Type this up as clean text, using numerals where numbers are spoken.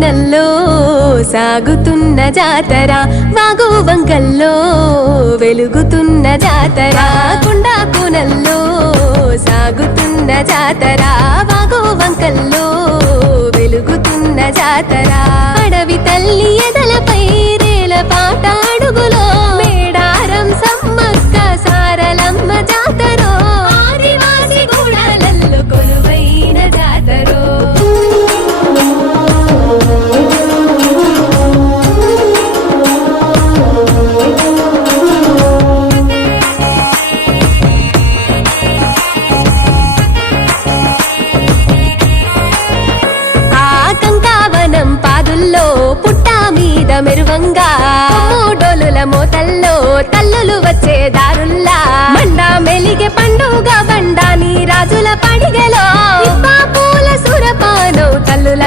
కూనల్లో సాగుతున్న జాతర, వాగు వంకల్లో వెలుగుతున్న జాతర. కొండా కూనల్లో సాగుతున్న జాతర, వాగు వంకల్లో వెలుగుతున్న జాతర. అడవి తల్లి ఎదలపై రేల పాట అడుగులో మేడారం సమ్మక్క సారలమ్మ జాతరో, ఆదివాసి గూడాలల్లో కొలువైన జాతరో. పుట్ట మీద మెరువంగా డోలుల మోతల్లో తల్లులు వచ్చే దారుల్లా, మండా మెలిగే పండుగ బండాని రాజుల పడిగెలో పూల సురపానం తల్లుల